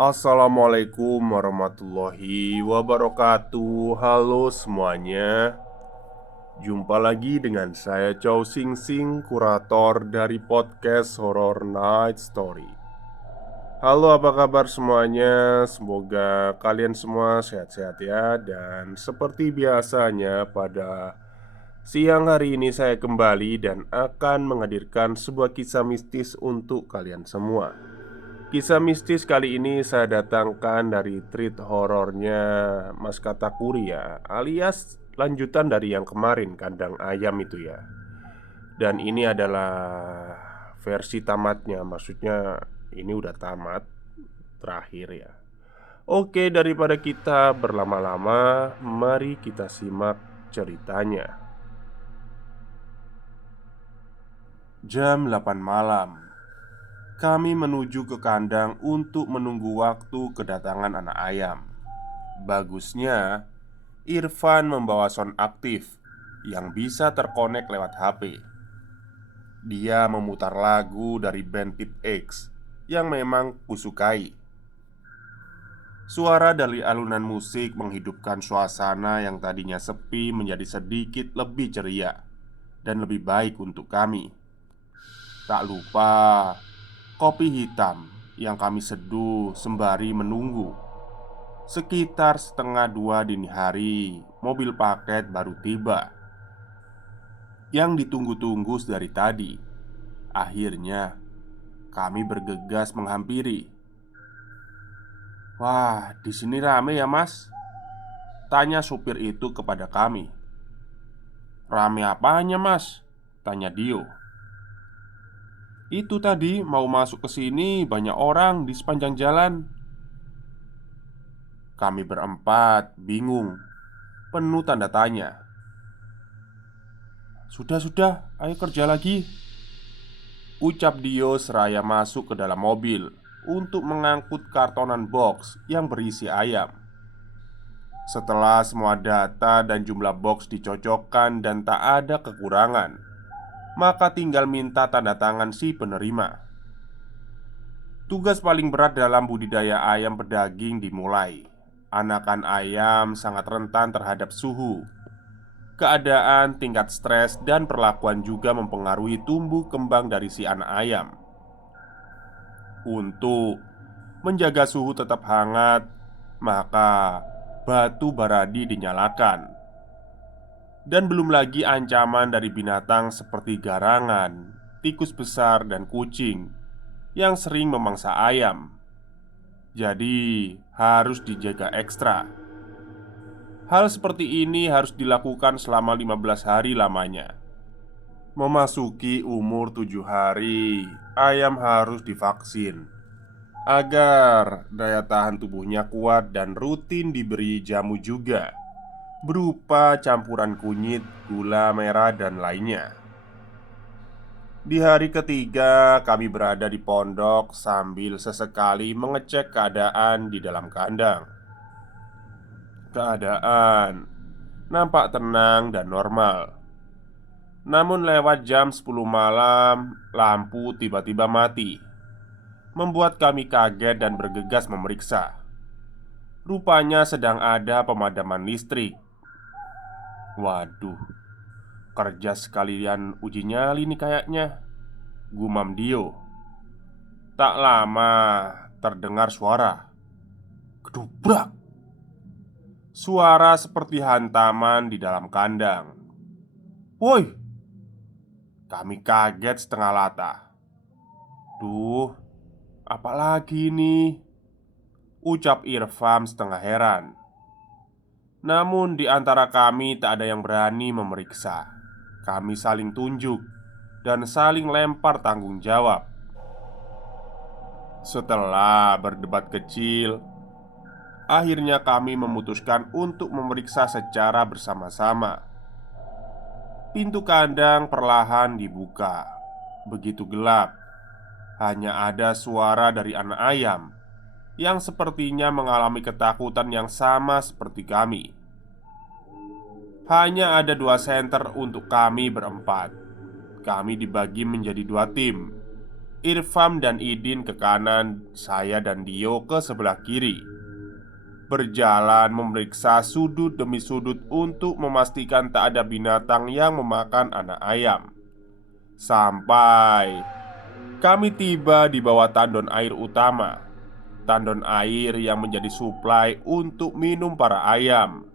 Assalamualaikum warahmatullahi wabarakatuh. Halo semuanya. Jumpa lagi dengan saya Chow Sing Sing, kurator dari podcast Horror Night Story. Halo, apa kabar semuanya? Semoga kalian semua sehat-sehat ya. Dan seperti biasanya pada siang hari ini saya kembali dan akan menghadirkan sebuah kisah mistis untuk kalian semua. Kisah mistis kali ini saya datangkan dari treat horornya Mas Katakuri ya, alias lanjutan dari yang kemarin, kandang ayam itu ya. Dan ini adalah versi tamatnya, maksudnya ini udah tamat, terakhir ya. Oke, daripada kita berlama-lama, mari kita simak ceritanya. Jam 8 malam, kami menuju ke kandang untuk menunggu waktu kedatangan anak ayam. Bagusnya, Irfan membawa sound aktif yang bisa terkonek lewat HP. Dia memutar lagu dari band Pit X yang memang kusukai. Suara dari alunan musik menghidupkan suasana yang tadinya sepi menjadi sedikit lebih ceria dan lebih baik untuk kami. Tak lupa kopi hitam yang kami seduh sembari menunggu. Sekitar setengah dua dini hari, mobil paket baru tiba. Yang ditunggu-tunggu dari tadi. Akhirnya, kami bergegas menghampiri. "Wah, di sini rame ya, Mas?" tanya supir itu kepada kami. "Rame apanya, Mas?" tanya Dio. "Itu tadi mau masuk ke sini banyak orang di sepanjang jalan." Kami berempat bingung, penuh tanda tanya. Sudah, ayo kerja lagi," ucap Dio seraya masuk ke dalam mobil untuk mengangkut kartonan box yang berisi ayam. Setelah semua data dan jumlah box dicocokkan dan tak ada kekurangan, maka tinggal minta tanda tangan si penerima. Tugas paling berat dalam budidaya ayam pedaging dimulai. Anakan ayam sangat rentan terhadap suhu. Keadaan, tingkat stres, dan perlakuan juga mempengaruhi tumbuh kembang dari si anak ayam. Untuk menjaga suhu tetap hangat, maka batu baradi dinyalakan. Dan belum lagi ancaman dari binatang seperti garangan, tikus besar, dan kucing yang sering memangsa ayam. Jadi harus dijaga ekstra. Hal seperti ini harus dilakukan selama 15 hari lamanya. Memasuki umur 7 hari, ayam harus divaksin agar daya tahan tubuhnya kuat dan rutin diberi jamu juga, berupa campuran kunyit, gula merah, dan lainnya. Di hari ketiga, kami berada di pondok sambil sesekali mengecek keadaan di dalam kandang. Keadaan nampak tenang dan normal. Namun lewat jam 10 malam, lampu tiba-tiba mati, membuat kami kaget dan bergegas memeriksa. Rupanya sedang ada pemadaman listrik. Waduh, kerja sekalian uji nyali nih kayaknya, gumam Dio. Tak lama terdengar suara gedubrak. Suara seperti hantaman di dalam kandang. "Woi!" Kami kaget setengah latah. "Duh, apalagi ini?" ucap Irfam setengah heran. Namun di antara kami tak ada yang berani memeriksa. Kami saling tunjuk dan saling lempar tanggung jawab. Setelah berdebat kecil, akhirnya kami memutuskan untuk memeriksa secara bersama-sama. Pintu kandang perlahan dibuka. Begitu gelap, hanya ada suara dari anak ayam yang sepertinya mengalami ketakutan yang sama seperti kami. Hanya ada dua senter untuk kami berempat. Kami dibagi menjadi dua tim. Irfan dan Idin ke kanan, saya dan Dio ke sebelah kiri. Berjalan memeriksa sudut demi sudut untuk memastikan tak ada binatang yang memakan anak ayam. Sampai kami tiba di bawah tandon air utama. Tandon air yang menjadi suplai untuk minum para ayam.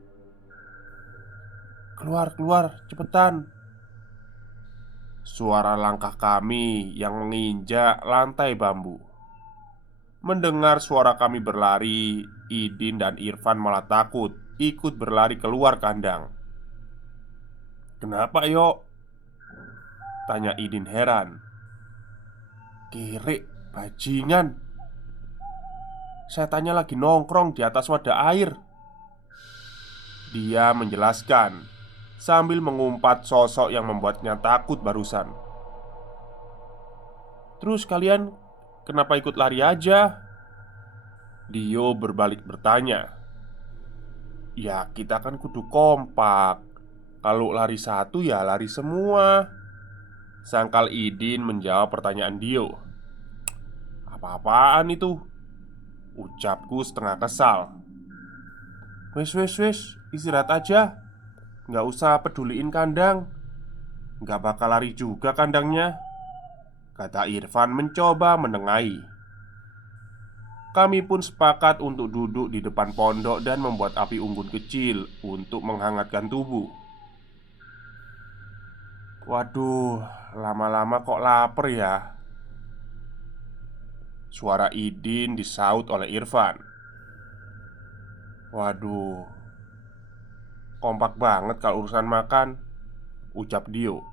"Keluar, keluar, cepetan!" Suara langkah kami yang menginjak lantai bambu. Mendengar suara kami berlari, Idin dan Irfan malah takut ikut berlari keluar kandang. "Kenapa, Yok?" tanya Idin heran. "Kirik, bajingan. Setannya lagi nongkrong di atas wadah air," dia menjelaskan sambil mengumpat sosok yang membuatnya takut barusan. "Terus kalian kenapa ikut lari aja?" Dio berbalik bertanya. "Ya kita kan kudu kompak. Kalau lari satu ya lari semua," sangkal Idin menjawab pertanyaan Dio. "Apa-apaan itu?" ucapku setengah kesal. Wes wes wes, istirahat aja. Nggak usah peduliin kandang. Nggak bakal lari juga kandangnya," kata Irfan mencoba menengahi. Kami pun sepakat untuk duduk di depan pondok dan membuat api unggun kecil untuk menghangatkan tubuh. "Waduh, lama-lama kok lapar ya?" Suara Idin disaut oleh Irfan. "Waduh, kompak banget kalau urusan makan," ucap Dio.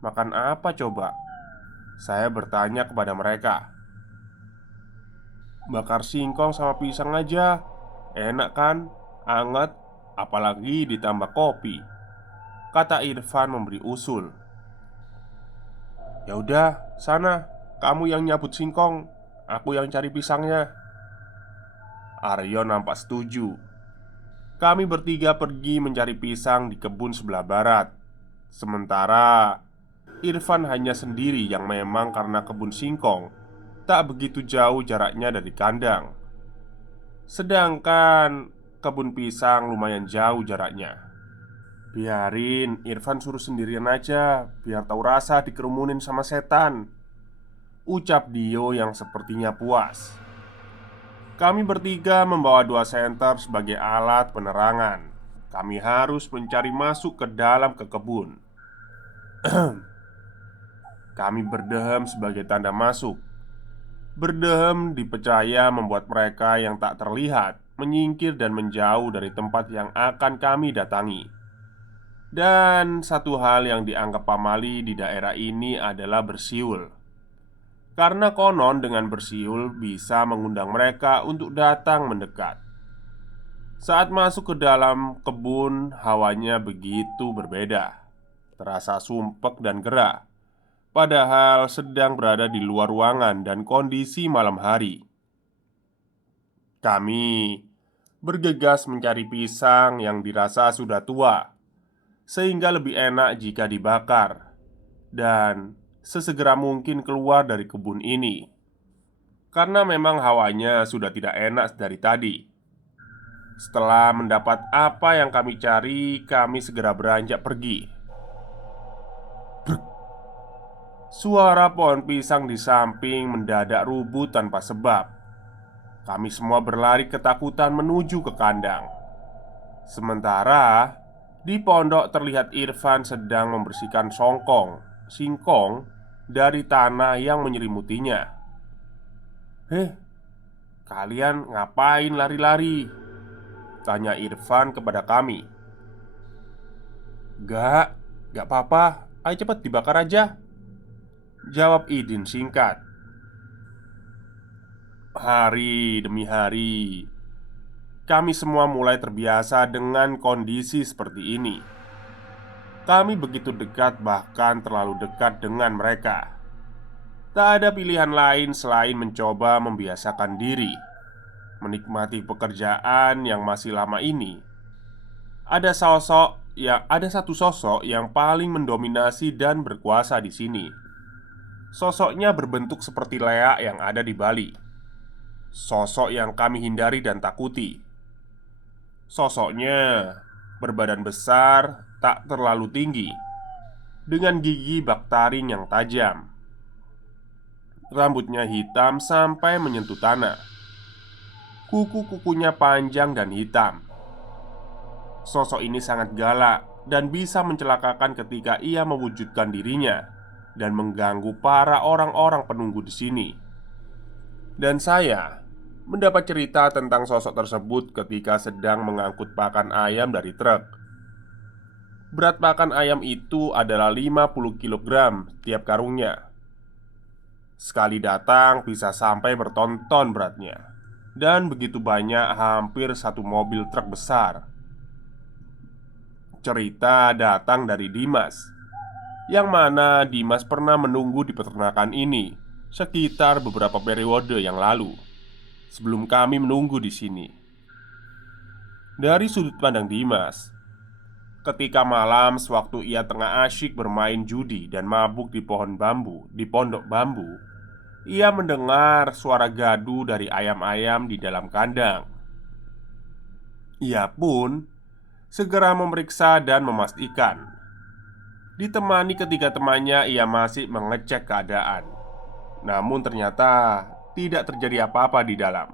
"Makan apa coba?" saya bertanya kepada mereka. "Bakar singkong sama pisang aja. Enak kan? Anget, apalagi ditambah kopi," kata Irfan memberi usul. "Ya udah, sana. Kamu yang nyabut singkong, aku yang cari pisangnya." Aryo nampak setuju. Kami bertiga pergi mencari pisang di kebun sebelah barat. Sementara Irfan hanya sendiri yang memang karena kebun singkong tak begitu jauh jaraknya dari kandang. Sedangkan kebun pisang lumayan jauh jaraknya. "Biarin Irfan suruh sendirian aja, biar tahu rasa dikerumunin sama setan," ucap Dio yang sepertinya puas. Kami bertiga membawa 2 senter sebagai alat penerangan. Kami harus mencari masuk ke dalam ke kebun. Kami berdehem sebagai tanda masuk. Berdehem dipercaya membuat mereka yang tak terlihat menyingkir dan menjauh dari tempat yang akan kami datangi. Dan satu hal yang dianggap pamali di daerah ini adalah bersiul. Karena konon dengan bersiul bisa mengundang mereka untuk datang mendekat. Saat masuk ke dalam kebun, hawanya begitu berbeda. Terasa sumpek dan gerah. Padahal sedang berada di luar ruangan dan kondisi malam hari. Kami bergegas mencari pisang yang dirasa sudah tua, sehingga lebih enak jika dibakar, dan sesegera mungkin keluar dari kebun ini. Karena memang hawanya sudah tidak enak dari tadi. Setelah mendapat apa yang kami cari, kami segera beranjak pergi. Bruk. Suara pohon pisang di samping mendadak rubuh tanpa sebab. Kami semua berlari ketakutan menuju ke kandang. Sementara di pondok terlihat Irfan sedang membersihkan singkong dari tanah yang menyelimutinya. Kalian ngapain lari-lari?" tanya Irfan kepada kami. Gak apa-apa. Ayo cepat dibakar aja," jawab Idin singkat. Hari demi hari, kami semua mulai terbiasa dengan kondisi seperti ini. Kami begitu dekat, bahkan terlalu dekat dengan mereka. Tak ada pilihan lain selain mencoba membiasakan diri, menikmati pekerjaan yang masih lama ini. Ada satu sosok yang paling mendominasi dan berkuasa di sini. Sosoknya berbentuk seperti leak yang ada di Bali. Sosok yang kami hindari dan takuti. Sosoknya berbadan besar, tak terlalu tinggi, dengan gigi bak taring yang tajam. Rambutnya hitam sampai menyentuh tanah. Kuku-kukunya panjang dan hitam. Sosok ini sangat galak dan bisa mencelakakan ketika ia mewujudkan dirinya dan mengganggu para orang-orang penunggu di sini. Dan saya mendapat cerita tentang sosok tersebut ketika sedang mengangkut pakan ayam dari truk. Berat pakan ayam itu adalah 50 kilogram tiap karungnya. Sekali datang bisa sampai bertonton beratnya. Dan begitu banyak, hampir satu mobil truk besar. Cerita datang dari Dimas, yang mana Dimas pernah menunggu di peternakan ini sekitar beberapa periode yang lalu, sebelum kami menunggu di sini. Dari sudut pandang Dimas, ketika malam sewaktu ia tengah asyik bermain judi dan mabuk di pohon bambu di pondok bambu, ia mendengar suara gaduh dari ayam-ayam di dalam kandang. Ia pun segera memeriksa dan memastikan. Ditemani ketiga temannya, ia masih mengecek keadaan. Namun ternyata tidak terjadi apa-apa di dalam.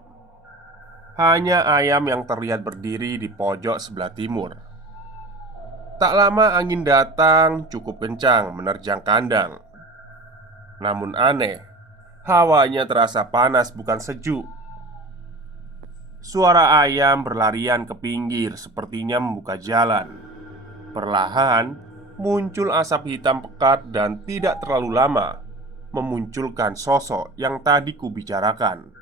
Hanya ayam yang terlihat berdiri di pojok sebelah timur. Tak lama angin datang cukup kencang menerjang kandang. Namun aneh, hawanya terasa panas bukan sejuk. Suara ayam berlarian ke pinggir sepertinya membuka jalan. Perlahan muncul asap hitam pekat dan tidak terlalu lama memunculkan sosok yang tadi kubicarakan.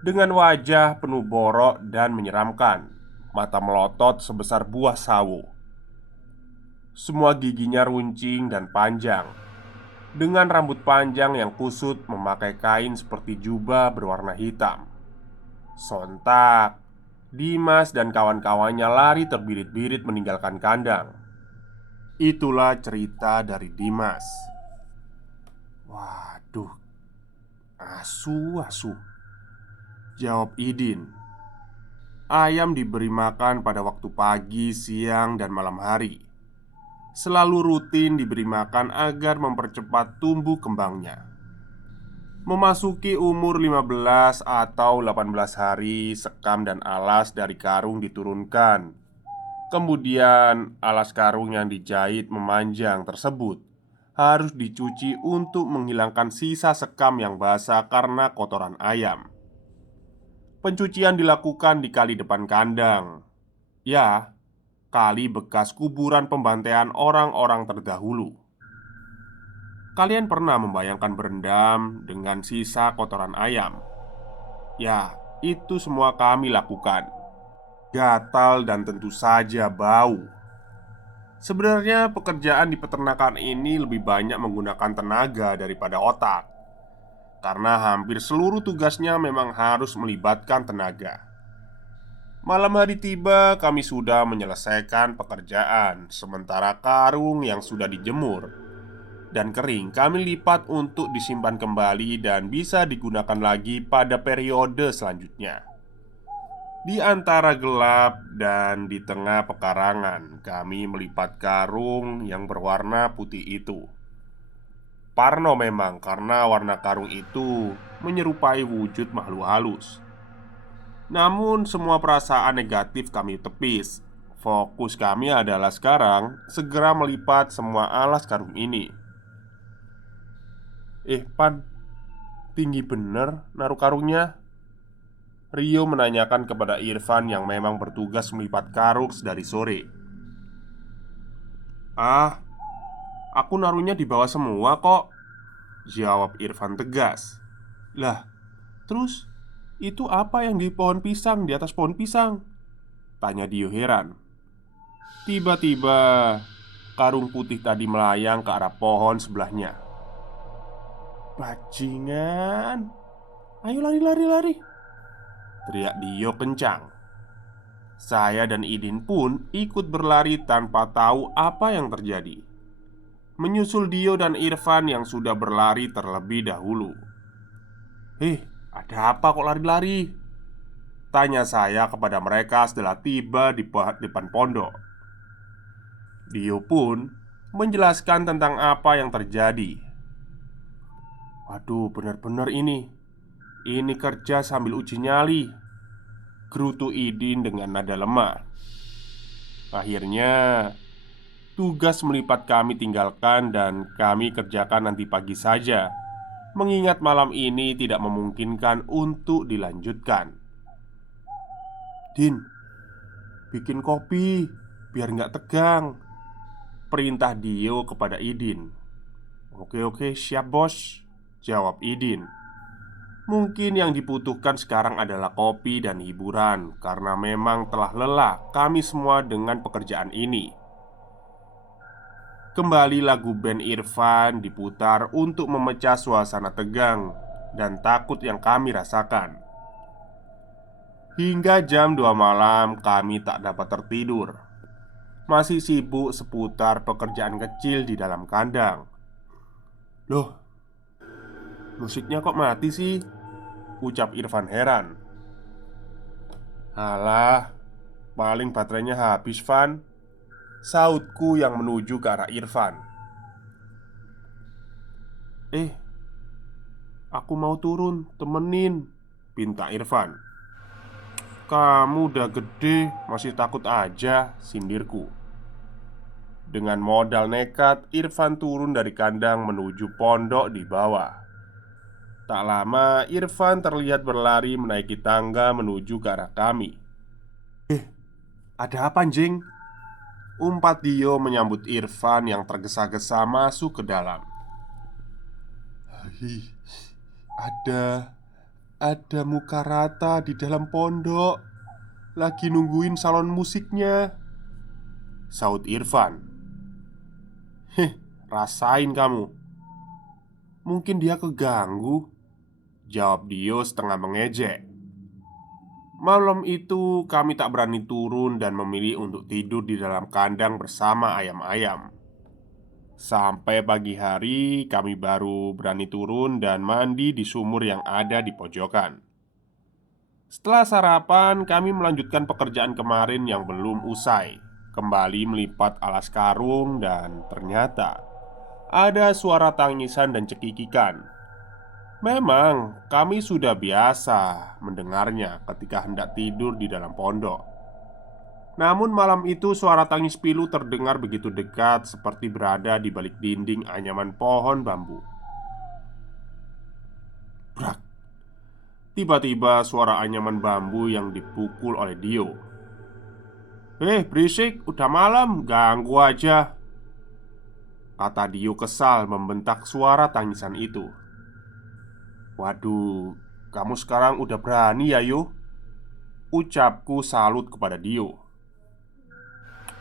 Dengan wajah penuh borok dan menyeramkan, mata melotot sebesar buah sawo. Semua giginya runcing dan panjang, dengan rambut panjang yang kusut memakai kain seperti jubah berwarna hitam. Sontak, Dimas dan kawan-kawannya lari terbirit-birit meninggalkan kandang. Itulah cerita dari Dimas. Waduh, asu. Jawab Idin. Ayam diberi makan pada waktu pagi, siang, dan malam hari. Selalu rutin diberi makan agar mempercepat tumbuh kembangnya. Memasuki umur 15 atau 18 hari, sekam dan alas dari karung diturunkan. Kemudian alas karung yang dijahit memanjang tersebut harus dicuci untuk menghilangkan sisa sekam yang basah karena kotoran ayam. Pencucian dilakukan di kali depan kandang. Ya, kali bekas kuburan pembantaian orang-orang terdahulu. Kalian pernah membayangkan berendam dengan sisa kotoran ayam? Ya, itu semua kami lakukan. Gatal dan tentu saja bau. Sebenarnya pekerjaan di peternakan ini lebih banyak menggunakan tenaga daripada otak, karena hampir seluruh tugasnya memang harus melibatkan tenaga. Malam hari tiba, kami sudah menyelesaikan pekerjaan. Sementara karung yang sudah dijemur dan kering kami lipat untuk disimpan kembali dan bisa digunakan lagi pada periode selanjutnya. Di antara gelap dan di tengah pekarangan, kami melipat karung yang berwarna putih itu. Parno memang, karena warna karung itu menyerupai wujud makhluk halus. Namun semua perasaan negatif kami tepis. Fokus kami adalah sekarang segera melipat semua alas karung ini. Pan, tinggi bener naruh karungnya?" Rio menanyakan kepada Irfan yang memang bertugas melipat karung dari sore. "Ah, aku naruhnya di bawah semua kok," jawab Irfan tegas. "Lah, terus itu apa yang di pohon pisang, di atas pohon pisang?" tanya Dio heran. Tiba-tiba karung putih tadi melayang ke arah pohon sebelahnya. "Bajingan, ayo lari!" teriak Dio kencang. Saya dan Idin pun ikut berlari tanpa tahu apa yang terjadi. menyusul Dio dan Irfan yang sudah berlari terlebih dahulu. Ada apa kok lari-lari?" tanya saya kepada mereka setelah tiba di depan pondok. Dio pun menjelaskan tentang apa yang terjadi. "Waduh, benar-benar ini kerja sambil uji nyali," gerutu Idin dengan nada lemah. "Akhirnya tugas melipat kami tinggalkan dan kami kerjakan nanti pagi saja, mengingat malam ini tidak memungkinkan untuk dilanjutkan." "Din, bikin kopi biar nggak tegang," perintah Dio kepada Idin. Oke, siap bos," jawab Idin. Mungkin yang dibutuhkan sekarang adalah kopi dan hiburan, karena memang telah lelah kami semua dengan pekerjaan ini. Kembali lagu band Irfan diputar untuk memecah suasana tegang dan takut yang kami rasakan. Hingga jam 2 malam kami tak dapat tertidur, masih sibuk seputar pekerjaan kecil di dalam kandang. "Loh, musiknya kok mati sih?" ucap Irfan heran. "Alah, paling baterainya habis, Van," sautku yang menuju ke arah Irfan. Aku mau turun, temenin," pinta Irfan. "Kamu udah gede, masih takut aja," sindirku. Dengan modal nekat, Irfan turun dari kandang menuju pondok di bawah. Tak lama, Irfan terlihat berlari menaiki tangga menuju ke arah kami. Ada apa, anjing?" umpat Dio menyambut Irfan yang tergesa-gesa masuk ke dalam. "Hi, ada muka rata di dalam pondok, lagi nungguin salon musiknya," saut Irfan. Rasain kamu." "Mungkin dia keganggu," jawab Dio setengah mengejek. Malam itu kami tak berani turun dan memilih untuk tidur di dalam kandang bersama ayam-ayam. Sampai pagi hari kami baru berani turun dan mandi di sumur yang ada di pojokan. Setelah sarapan, kami melanjutkan pekerjaan kemarin yang belum usai. Kembali melipat alas karung dan ternyata ada suara tangisan dan cekikikan. Memang kami sudah biasa mendengarnya ketika hendak tidur di dalam pondok. Namun malam itu suara tangis pilu terdengar begitu dekat, seperti berada di balik dinding anyaman pohon bambu. Brak. Tiba-tiba suara anyaman bambu yang dipukul oleh Dio. Berisik, udah malam, ganggu aja," kata Dio kesal membentak suara tangisan itu. "Waduh, kamu sekarang udah berani ya, yo?" ucapku salut kepada Dio.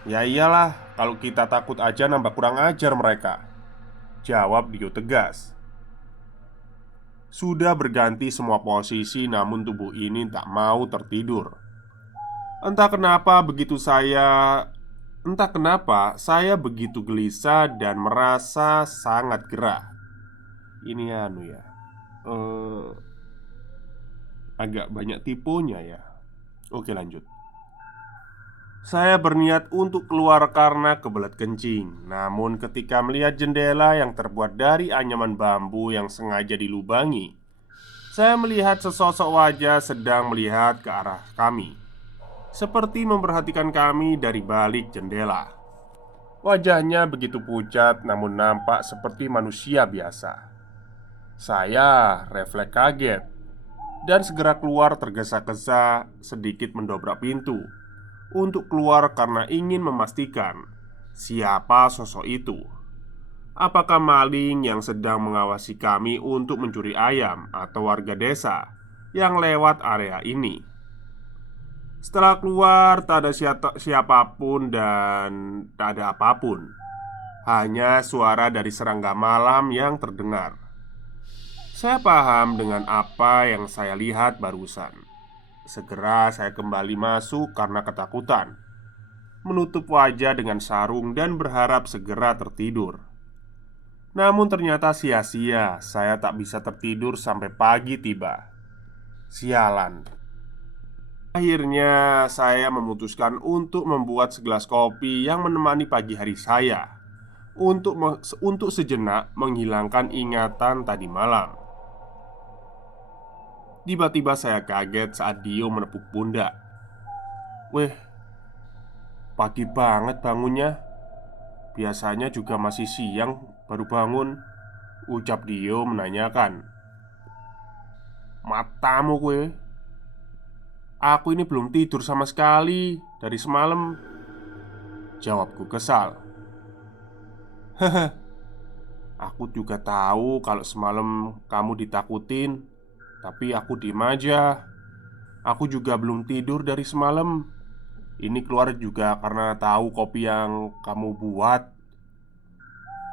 "Ya iyalah, kalau kita takut aja nambah kurang ajar mereka," jawab Dio tegas. Sudah berganti semua posisi, namun tubuh ini tak mau tertidur. Entah kenapa saya begitu gelisah dan merasa sangat gerah. Ini agak banyak tipunya ya. Oke, lanjut. Saya berniat untuk keluar karena kebelet kencing. Namun ketika melihat jendela yang terbuat dari anyaman bambu yang sengaja dilubangi, saya melihat sesosok wajah sedang melihat ke arah kami, seperti memperhatikan kami dari balik jendela. Wajahnya begitu pucat namun nampak seperti manusia biasa. Saya refleks kaget dan segera keluar tergesa-gesa, sedikit mendobrak pintu untuk keluar karena ingin memastikan siapa sosok itu. Apakah maling yang sedang mengawasi kami untuk mencuri ayam atau warga desa yang lewat area ini? Setelah keluar, tak ada siapapun dan tak ada apapun. Hanya suara dari serangga malam yang terdengar. Saya paham dengan apa yang saya lihat barusan. Segera saya kembali masuk karena ketakutan, menutup wajah dengan sarung dan berharap segera tertidur. Namun ternyata sia-sia, saya tak bisa tertidur sampai pagi tiba. Sialan. Akhirnya saya memutuskan untuk membuat segelas kopi yang menemani pagi hari saya, untuk sejenak menghilangkan ingatan tadi malam. Tiba-tiba saya kaget saat Dio menepuk pundak. "Weh, pagi banget bangunnya. Biasanya juga masih siang baru bangun," ucap Dio menanyakan. "Matamu kue. Aku ini belum tidur sama sekali dari semalam," jawabku kesal. "Aku juga tahu kalau semalam kamu ditakutin, tapi aku diem aja. Aku juga belum tidur dari semalam. Ini keluar juga karena tahu kopi yang kamu buat,"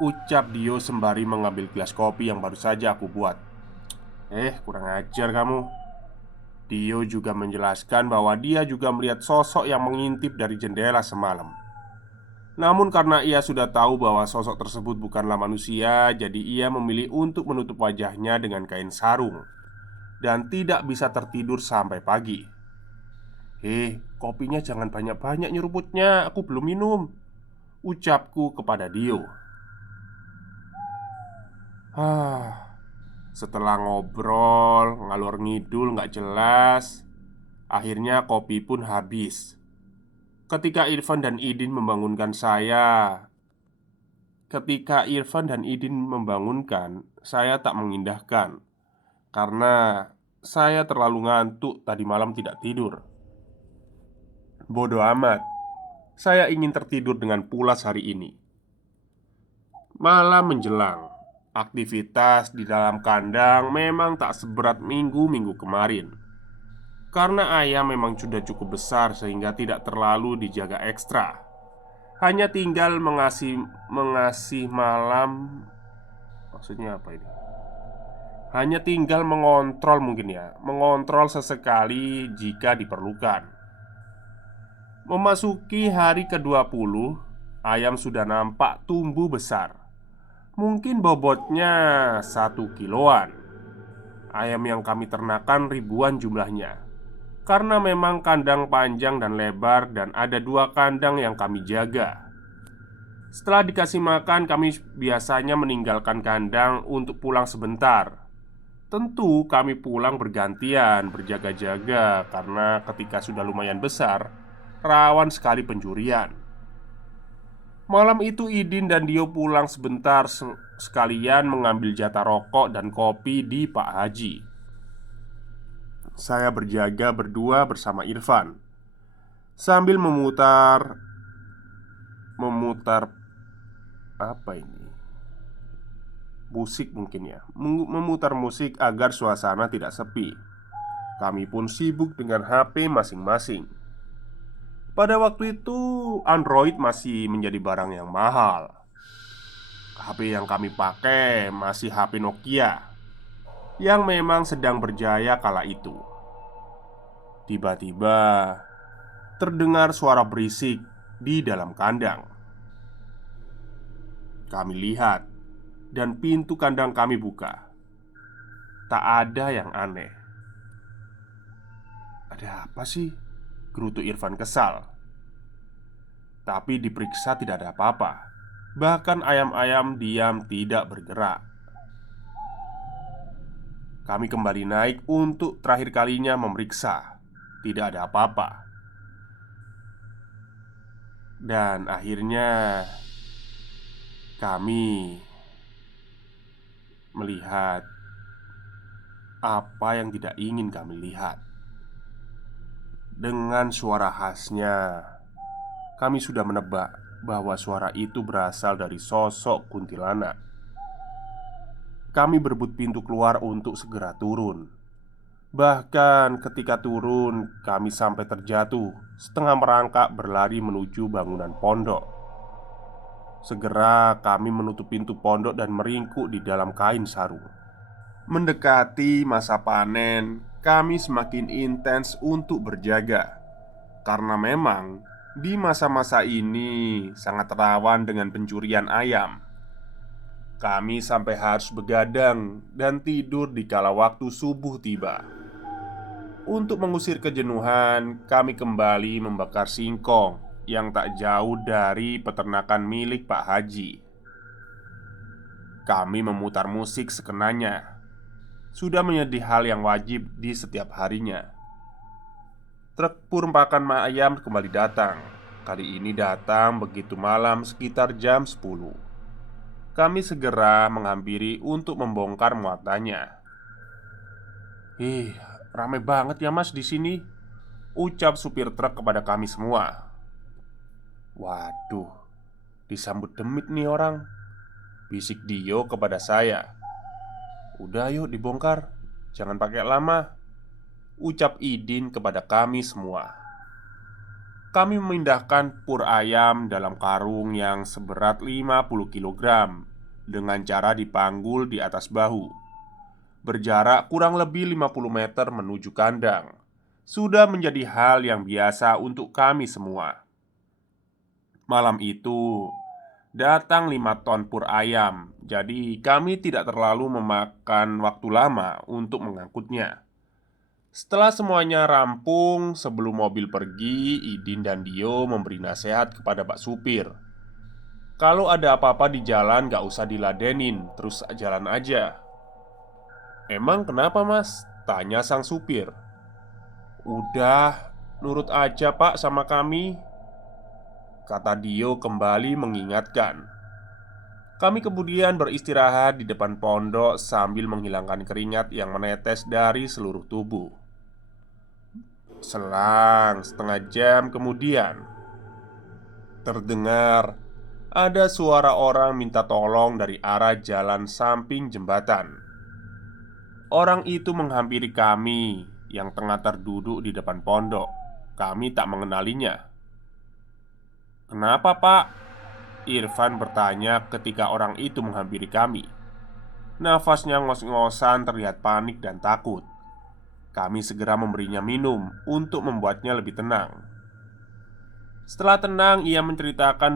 ucap Dio sembari mengambil gelas kopi yang baru saja aku buat. Kurang ajar kamu." Dio juga menjelaskan bahwa dia juga melihat sosok yang mengintip dari jendela semalam. Namun karena ia sudah tahu bahwa sosok tersebut bukanlah manusia, jadi ia memilih untuk menutup wajahnya dengan kain sarung dan tidak bisa tertidur sampai pagi. Kopinya jangan banyak-banyak nyeruputnya, aku belum minum," ucapku kepada Dio. Setelah ngobrol ngalor ngidul nggak jelas, akhirnya kopi pun habis. Ketika Irfan dan Idin membangunkan saya Ketika Irfan dan Idin membangunkan, saya tak mengindahkan karena saya terlalu ngantuk tadi malam tidak tidur. Bodoh amat, saya ingin tertidur dengan pulas hari ini. Malam menjelang, aktivitas di dalam kandang memang tak seberat minggu-minggu kemarin. Karena ayam memang sudah cukup besar sehingga tidak terlalu dijaga ekstra. Hanya tinggal mengasih malam. Maksudnya apa ini? Hanya tinggal mengontrol mungkin ya, mengontrol sesekali jika diperlukan. Memasuki hari ke-20, ayam sudah nampak tumbuh besar. Mungkin bobotnya 1 kiloan. Ayam yang kami ternakan ribuan jumlahnya. Karena memang kandang panjang dan lebar dan ada 2 kandang yang kami jaga. Setelah dikasih makan, kami biasanya meninggalkan kandang untuk pulang sebentar. Tentu kami pulang bergantian berjaga-jaga karena ketika sudah lumayan besar, rawan sekali pencurian. Malam itu Idin dan Dio pulang sebentar sekalian mengambil jatah rokok dan kopi di Pak Haji. Saya berjaga berdua bersama Irfan sambil memutar apa ini? Musik mungkin ya. Memutar musik agar suasana tidak sepi. Kami pun sibuk dengan HP masing-masing. Pada waktu itu Android masih menjadi barang yang mahal. HP yang kami pakai masih HP Nokia yang memang sedang berjaya kala itu. Tiba-tiba terdengar suara berisik di dalam kandang. Kami lihat dan pintu kandang kami buka. Tak ada yang aneh. "Ada apa sih?" gerutu Irfan kesal. Tapi diperiksa tidak ada apa-apa. Bahkan ayam-ayam diam tidak bergerak. Kami kembali naik untuk terakhir kalinya memeriksa. Tidak ada apa-apa. Dan akhirnya kami melihat apa yang tidak ingin kami lihat. Dengan suara khasnya, kami sudah menebak bahwa suara itu berasal dari sosok kuntilanak. Kami berebut pintu keluar untuk segera turun. Bahkan ketika turun, kami sampai terjatuh, setengah merangkak berlari menuju bangunan pondok. Segera kami menutup pintu pondok dan meringkuk di dalam kain sarung. Mendekati masa panen, kami semakin intens untuk berjaga. Karena memang di masa-masa ini sangat rawan dengan pencurian ayam. Kami sampai harus begadang dan tidur di kala waktu subuh tiba. Untuk mengusir kejenuhan, kami kembali membakar singkong yang tak jauh dari peternakan milik Pak Haji. Kami memutar musik sekenanya. Sudah menjadi hal yang wajib di setiap harinya. Truk pur pakan ayam kembali datang. Kali ini datang begitu malam, sekitar jam 10. Kami segera menghampiri untuk membongkar muatannya. "Ih, rame banget ya mas di sini," ucap supir truk kepada kami semua. "Waduh, disambut demit nih orang," bisik Dio kepada saya. "Udah yuk dibongkar, jangan pakai lama," ucap Idin kepada kami semua. Kami memindahkan pur ayam dalam karung yang seberat 50 kilogram dengan cara dipanggul di atas bahu. Berjarak kurang lebih 50 meter menuju kandang. Sudah menjadi hal yang biasa untuk kami semua. Malam itu datang 5 ton pur ayam. Jadi kami tidak terlalu memakan waktu lama untuk mengangkutnya. Setelah semuanya rampung, sebelum mobil pergi, Idin dan Dio memberi nasihat kepada Pak Supir. Kalau ada apa-apa di jalan gak usah diladenin, terus jalan aja. "Emang kenapa mas?" tanya sang supir. "Udah, nurut aja pak sama kami," kata Dio kembali mengingatkan. Kami kemudian beristirahat di depan pondok sambil menghilangkan keringat yang menetes dari seluruh tubuh. Selang setengah jam kemudian, terdengar ada suara orang minta tolong dari arah jalan samping jembatan. Orang itu menghampiri kami yang tengah terduduk di depan pondok. Kami tak mengenalinya. "Kenapa pak?" Irfan bertanya ketika orang itu menghampiri kami. Nafasnya ngos-ngosan, terlihat panik dan takut. Kami segera memberinya minum untuk membuatnya lebih tenang. Setelah tenang, ia menceritakan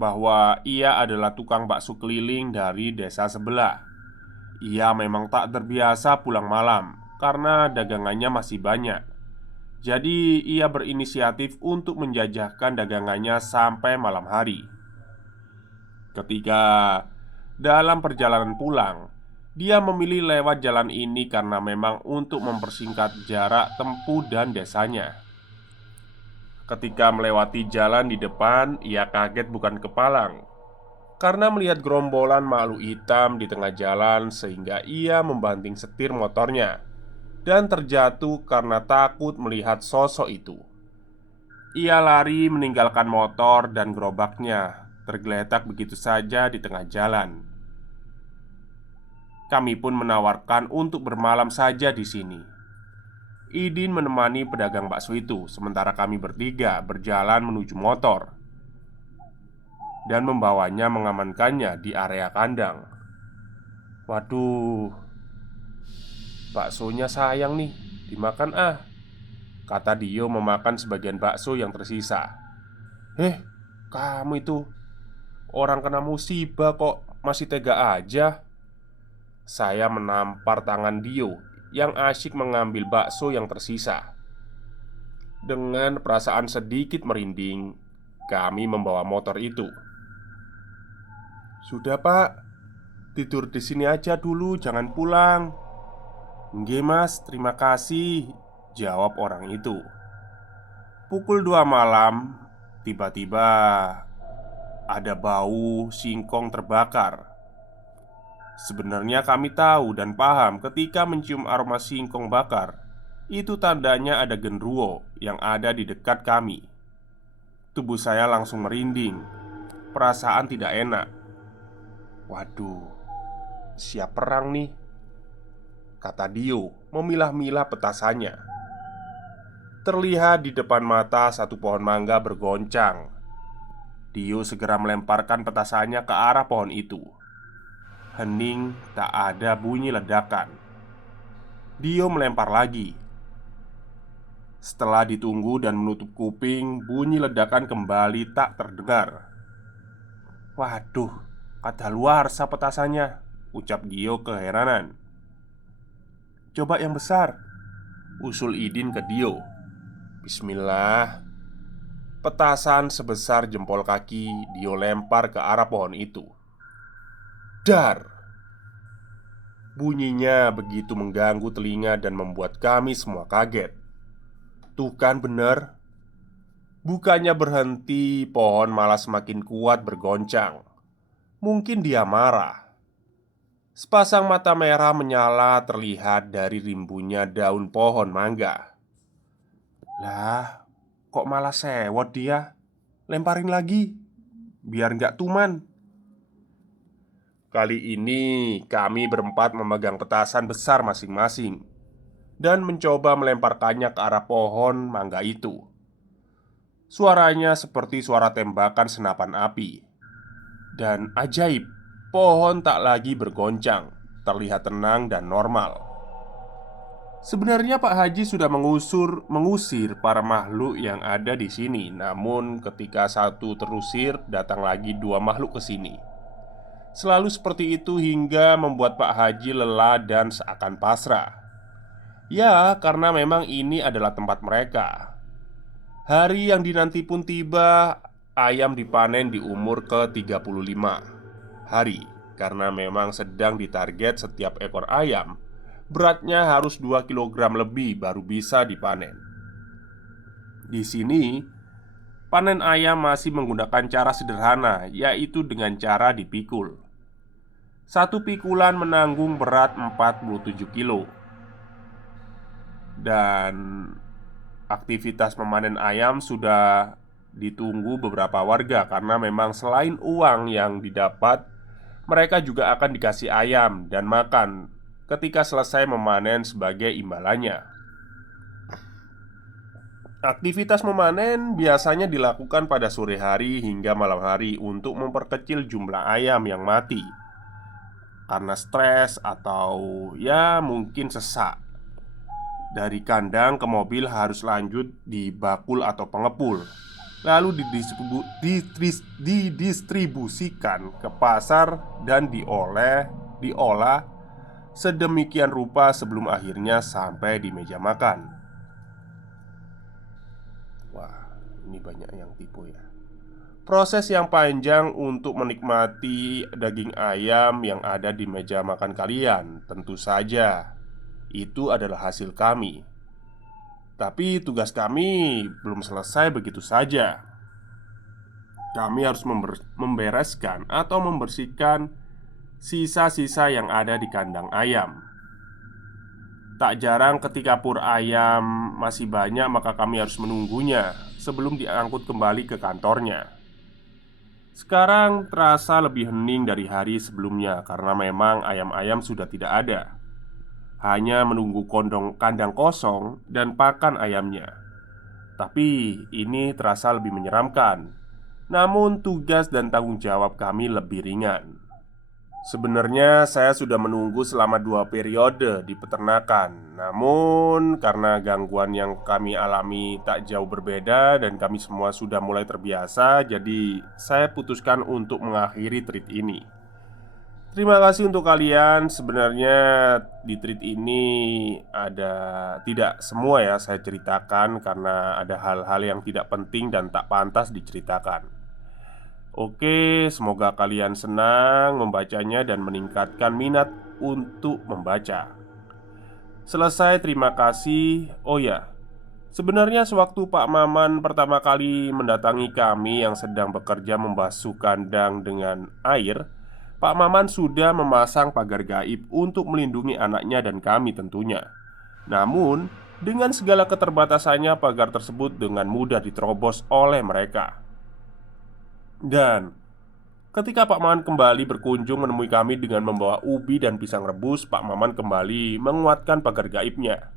bahwa ia adalah tukang bakso keliling dari desa sebelah. Ia memang tak terbiasa pulang malam karena dagangannya masih banyak. Jadi, ia berinisiatif untuk menjajahkan dagangannya sampai malam hari. Ketika dalam perjalanan pulang, dia memilih lewat jalan ini karena memang untuk mempersingkat jarak tempuh dan desanya. Ketika melewati jalan di depan, ia kaget bukan kepalang karena melihat gerombolan makhluk hitam di tengah jalan, sehingga ia membanting setir motornya dan terjatuh karena takut melihat sosok itu. Ia lari meninggalkan motor dan gerobaknya tergeletak begitu saja di tengah jalan. Kami pun menawarkan untuk bermalam saja di sini. Idin menemani pedagang bakso itu, sementara kami bertiga berjalan menuju motor dan membawanya mengamankannya di area kandang. "Waduh, baksonya sayang nih, dimakan ah," kata Dio memakan sebagian bakso yang tersisa. Kamu itu orang kena musibah kok masih tega aja." Saya menampar tangan Dio yang asyik mengambil bakso yang tersisa. Dengan perasaan sedikit merinding, kami membawa motor itu. "Sudah pak, tidur di sini aja dulu, jangan pulang." "Nggih mas, terima kasih," jawab orang itu. Pukul 2 malam, tiba-tiba ada bau singkong terbakar. Sebenarnya kami tahu dan paham ketika mencium aroma singkong bakar, itu tandanya ada genderuwo yang ada di dekat kami. Tubuh saya langsung merinding. Perasaan tidak enak. "Waduh, siap perang nih," kata Dio memilah-milah petasannya. Terlihat di depan mata satu pohon mangga bergoncang. Dio segera melemparkan petasannya ke arah pohon itu. Hening, tak ada bunyi ledakan. Dio melempar lagi. Setelah ditunggu dan menutup kuping, bunyi ledakan kembali tak terdengar. "Waduh," Kadaluarsa petasannya, ucap Dio keheranan. Coba yang besar, usul Idin ke Dio. Bismillah. Petasan sebesar jempol kaki Dio lempar ke arah pohon itu. Dar! Bunyinya begitu mengganggu telinga dan membuat kami semua kaget. Tuh kan bener. Bukannya berhenti, pohon malah semakin kuat bergoncang. Mungkin dia marah. Sepasang mata merah menyala terlihat dari rimbunya daun pohon mangga. Lah, kok malah sewot dia? Lemparin lagi, biar nggak tuman. Kali ini kami berempat memegang petasan besar masing-masing dan mencoba melemparkannya ke arah pohon mangga itu. Suaranya seperti suara tembakan senapan api. Dan ajaib, pohon tak lagi bergoncang, terlihat tenang dan normal. Sebenarnya Pak Haji sudah mengusir para makhluk yang ada di sini. Namun ketika satu terusir, datang lagi dua makhluk ke sini. Selalu seperti itu hingga membuat Pak Haji lelah dan seakan pasrah. Ya, karena memang ini adalah tempat mereka. Hari yang dinanti pun tiba. Ayam dipanen di umur ke-35 hari. Karena memang sedang ditarget setiap ekor ayam beratnya harus 2 kilogram lebih baru bisa dipanen. Di sini, panen ayam masih menggunakan cara sederhana, yaitu dengan cara dipikul. Satu pikulan menanggung berat 47 kilo. Dan aktivitas memanen ayam sudah ditunggu beberapa warga karena memang selain uang yang didapat, mereka juga akan dikasih ayam dan makan ketika selesai memanen sebagai imbalannya. Aktivitas memanen biasanya dilakukan pada sore hari hingga malam hari untuk memperkecil jumlah ayam yang mati karena stres atau ya mungkin sesak. Dari kandang ke mobil harus lanjut di bakul atau pengepul, lalu didistribusikan ke pasar dan diolah sedemikian rupa sebelum akhirnya sampai di meja makan. Wah, ini banyak yang tipu ya. Proses yang panjang untuk menikmati daging ayam yang ada di meja makan kalian. Tentu saja itu adalah hasil kami. Tapi tugas kami belum selesai begitu saja. Kami harus membereskan atau membersihkan sisa-sisa yang ada di kandang ayam. Tak jarang ketika pur ayam masih banyak, maka kami harus menunggunya sebelum diangkut kembali ke kantornya. Sekarang terasa lebih hening dari hari sebelumnya karena memang ayam-ayam sudah tidak ada. Hanya menunggu kandang kosong dan pakan ayamnya. Tapi ini terasa lebih menyeramkan. Namun tugas dan tanggung jawab kami lebih ringan. Sebenarnya saya sudah menunggu selama 2 periode di peternakan. Namun karena gangguan yang kami alami tak jauh berbeda dan kami semua sudah mulai terbiasa, jadi saya putuskan untuk mengakhiri treat ini. Terima kasih untuk kalian. Sebenarnya di treat ini ada tidak semua ya saya ceritakan karena ada hal-hal yang tidak penting dan tak pantas diceritakan. Oke, semoga kalian senang membacanya dan meningkatkan minat untuk membaca. Selesai, terima kasih. Oh ya, sebenarnya sewaktu Pak Maman pertama kali mendatangi kami yang sedang bekerja membasuh kandang dengan air, Pak Maman sudah memasang pagar gaib untuk melindungi anaknya dan kami tentunya. Namun, dengan segala keterbatasannya, pagar tersebut dengan mudah diterobos oleh mereka. Dan ketika Pak Maman kembali berkunjung menemui kami dengan membawa ubi dan pisang rebus, Pak Maman kembali menguatkan pagar gaibnya.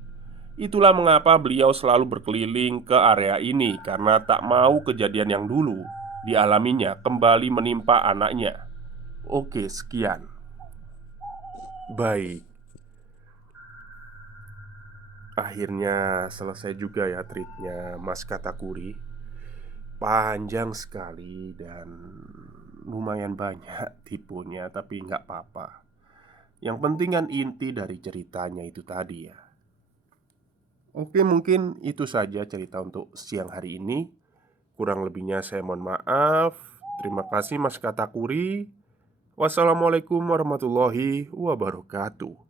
Itulah mengapa beliau selalu berkeliling ke area ini karena tak mau kejadian yang dulu dialaminya kembali menimpa anaknya. Oke, sekian. Baik. Akhirnya selesai juga ya treatnya Mas Katakuri. Panjang sekali dan lumayan banyak tipunya, tapi nggak apa-apa. Yang penting kan inti dari ceritanya itu tadi ya. Oke, mungkin itu saja cerita untuk siang hari ini. Kurang lebihnya saya mohon maaf. Terima kasih Mas Katakuri. Wassalamualaikum warahmatullahi wabarakatuh.